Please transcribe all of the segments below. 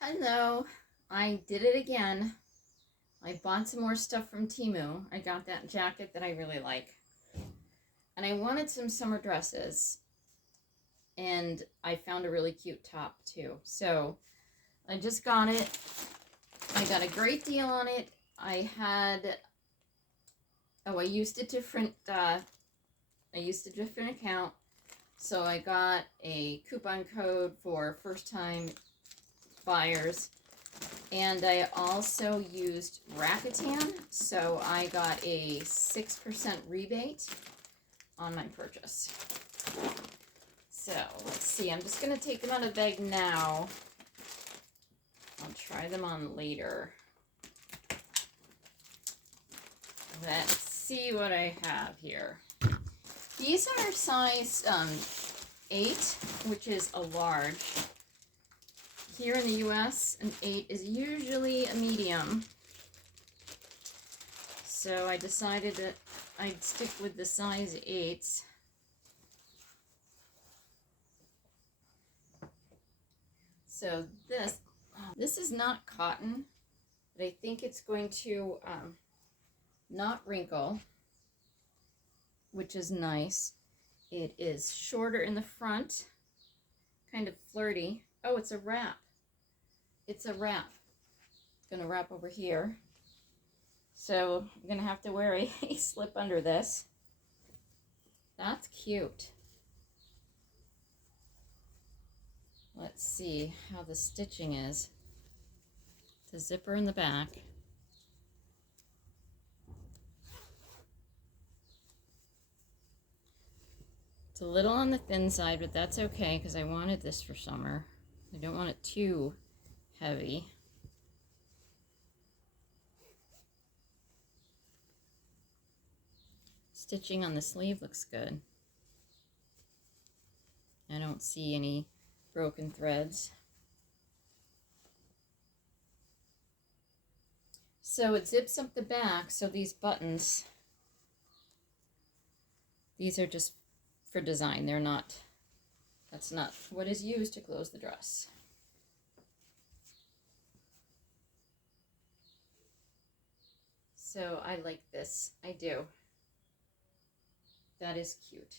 Hello, I did it again. I bought some more stuff from Temu. I got that jacket that I really like. And I wanted some summer dresses. And I found a really cute top too. So I just got it. I got a great deal on it. I used a different account. So I got a coupon code for first time buyers. And I also used Rakuten, so I got a 6% rebate on my purchase. So, let's see, I'm just going to take them out of the bag now. I'll try them on later. Let's see what I have here. These are size 8, which is a large. Here in the US, an 8 is usually a medium. So I decided that I'd stick with the size 8s. So this is not cotton, but I think it's going to not wrinkle, which is nice. It is shorter in the front, kind of flirty. Oh, it's a wrap. It's a wrap. It's going to wrap over here. So I'm going to have to wear a slip under this. That's cute. Let's see how the stitching is. The zipper in the back. It's a little on the thin side, but that's okay because I wanted this for summer. I don't want it too heavy. Stitching on the sleeve looks good. I don't see any broken threads. So it zips up the back, so these buttons, these are just for design. That's not what is used to close the dress. So I like this. I do. That is cute.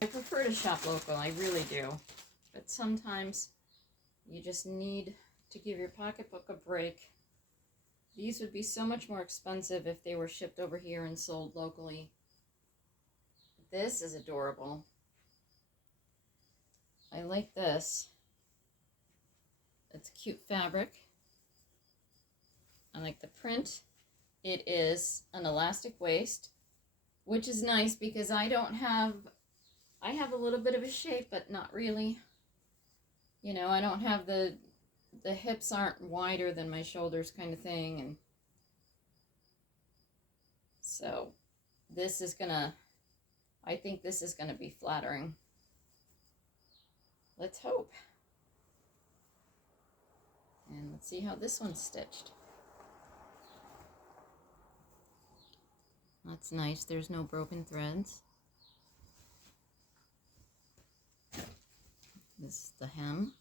I prefer to shop local, I really do. But sometimes you just need to give your pocketbook a break. These would be so much more expensive if they were shipped over here and sold locally. This is adorable. I like this. It's cute fabric. I like the print. It is an elastic waist, which is nice because I have a little bit of a shape, but not really. You know, I don't have the hips aren't wider than my shoulders kind of thing. And so I think this is gonna be flattering. Let's hope. And let's see how this one's stitched. That's nice. There's no broken threads. This is the hem.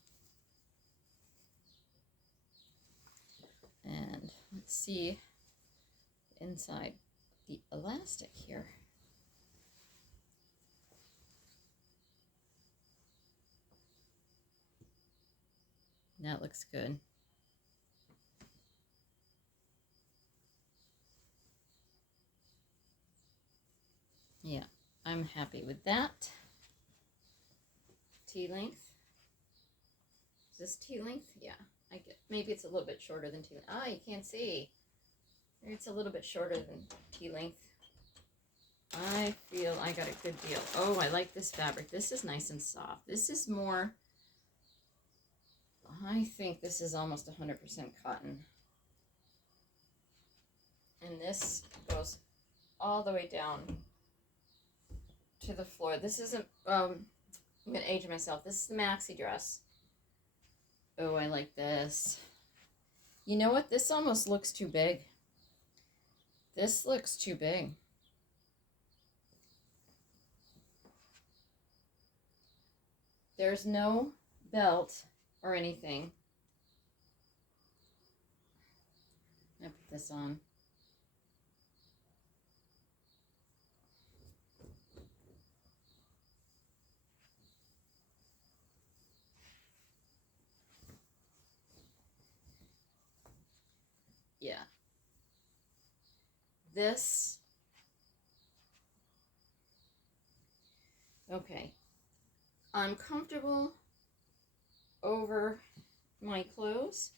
And let's see inside the elastic here. That looks good. Yeah, I'm happy with that. T-length. Is this T-length? Yeah, I get. Maybe it's a little bit shorter than T-length. Ah, you can't see. Maybe it's a little bit shorter than T-length. I feel I got a good deal. Oh, I like this fabric. This is nice and soft. This is more, I think this is almost 100% cotton. And this goes all the way down to the floor. This isn't, I'm going to age myself. This is the maxi dress. Oh, I like this. You know what? This almost looks too big. This looks too big. There's no belt or anything. I put this on. Yeah. This. Okay. I'm comfortable over my clothes,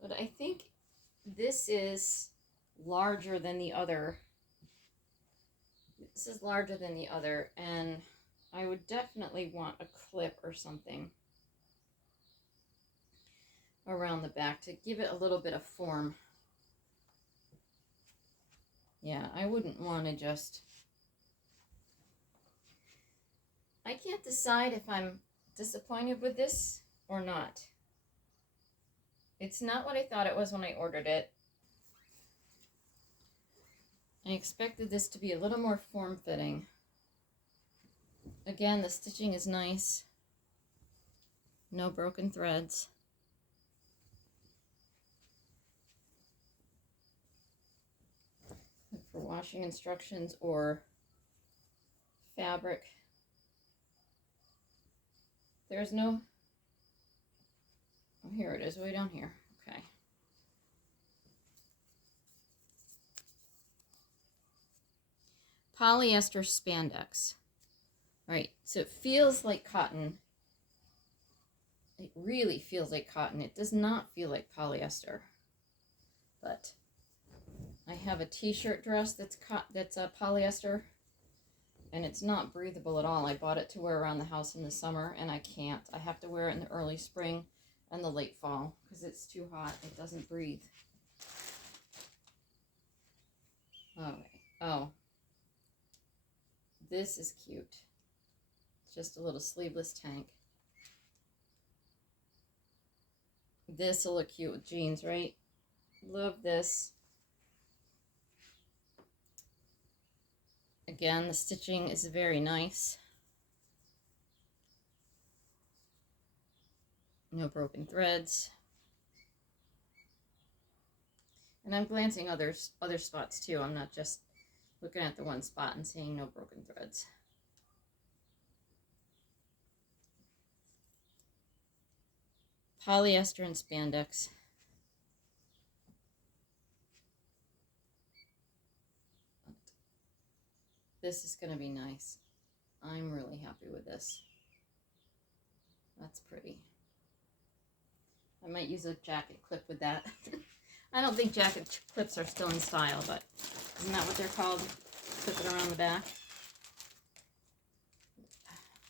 but I think this is larger than the other. This is larger than the other, and I would definitely want a clip or something around the back to give it a little bit of form. Yeah, I wouldn't want to just... I can't decide if I'm disappointed with this or not. It's not what I thought it was when I ordered it. I expected this to be a little more form-fitting. Again, the stitching is nice. No broken threads. Look for washing instructions or fabric. There's no... Oh, here it is, way down here. Okay. Polyester spandex. All right, so it feels like cotton. It really feels like cotton. It does not feel like polyester. But I have a t-shirt dress that's polyester, and it's not breathable at all. I bought it to wear around the house in the summer, and I can't. I have to wear it in the early spring and the late fall because it's too hot. It doesn't breathe. All right. Oh, this is cute. It's just a little sleeveless tank. This will look cute with jeans, right? Love this. Again, the stitching is very nice. No broken threads. And I'm glancing other spots too. I'm not just looking at the one spot and seeing no broken threads. Polyester and spandex. This is going to be nice. I'm really happy with this. That's pretty. I might use a jacket clip with that. I don't think jacket clips are still in style, but isn't that what they're called? Clip it around the back.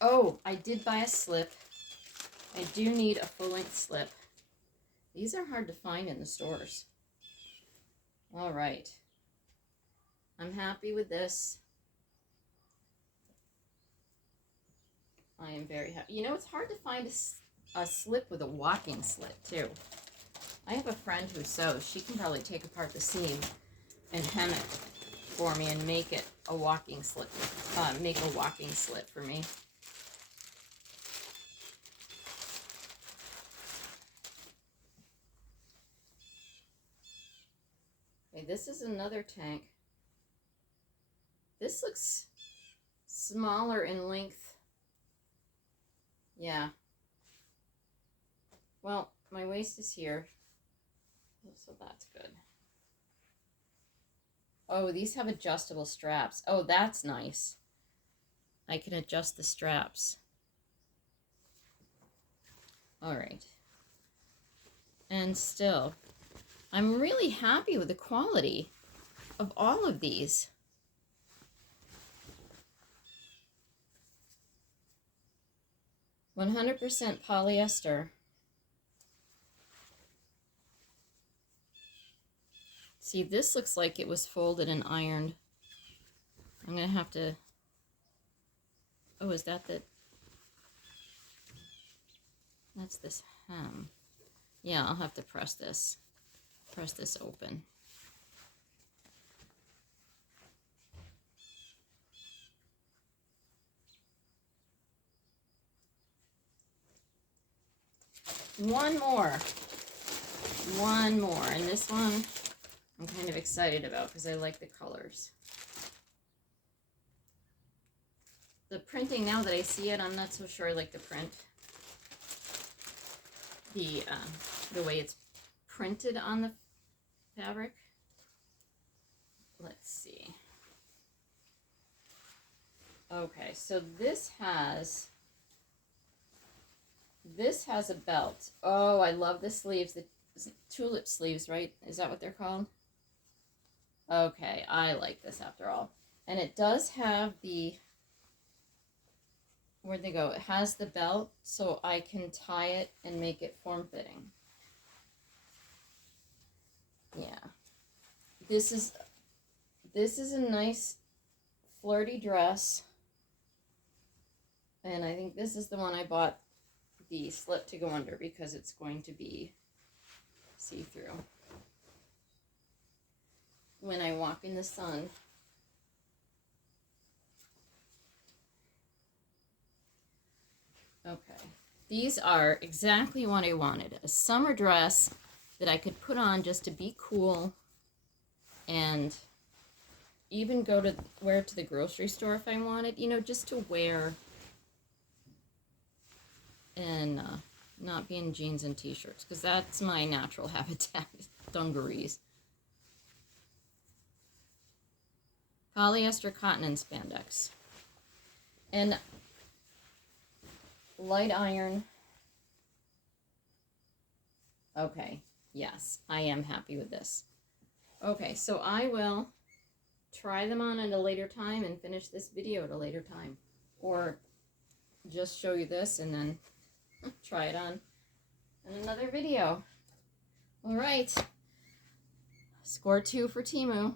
Oh, I did buy a slip. I do need a full-length slip. These are hard to find in the stores. All right. I'm happy with this. I am very happy. You know, it's hard to find a slip with a walking slit, too. I have a friend who sews. She can probably take apart the seam and hem it for me and make it a walking slit. Make a walking slit for me. Okay, this is another tank. This looks smaller in length. Yeah. Well, my waist is here, so that's good. Oh, these have adjustable straps. Oh, that's nice. I can adjust the straps. All right. And still, I'm really happy with the quality of all of these. "100% polyester." See, this looks like it was folded and ironed. I'm going to have to... Oh, is that the... That's this hem. Yeah, I'll have to press this. Press this open. One more. And this one, I'm kind of excited about because I like the colors. The printing, now that I see it, I'm not so sure I like the print. The way it's printed on the fabric. Let's see. Okay, so this has a belt. Oh, I love the sleeves. The tulip sleeves, right? Is that what they're called? Okay, I like this after all. And it does have the, where'd they go? It has the belt, so I can tie it and make it form-fitting. Yeah. This is a nice flirty dress. And I think this is the one I bought the slit to go under because it's going to be see-through when I walk in the sun. Okay, these are exactly what I wanted. A summer dress that I could put on just to be cool and even wear it to the grocery store if I wanted, you know, just to wear and not be in jeans and t-shirts, because that's my natural habitat, dungarees. Polyester, cotton, and spandex. And light iron. Okay, yes, I am happy with this. Okay, so I will try them on at a later time and finish this video at a later time. Or just show you this and then try it on in another video. All right. Score 2 for Temu.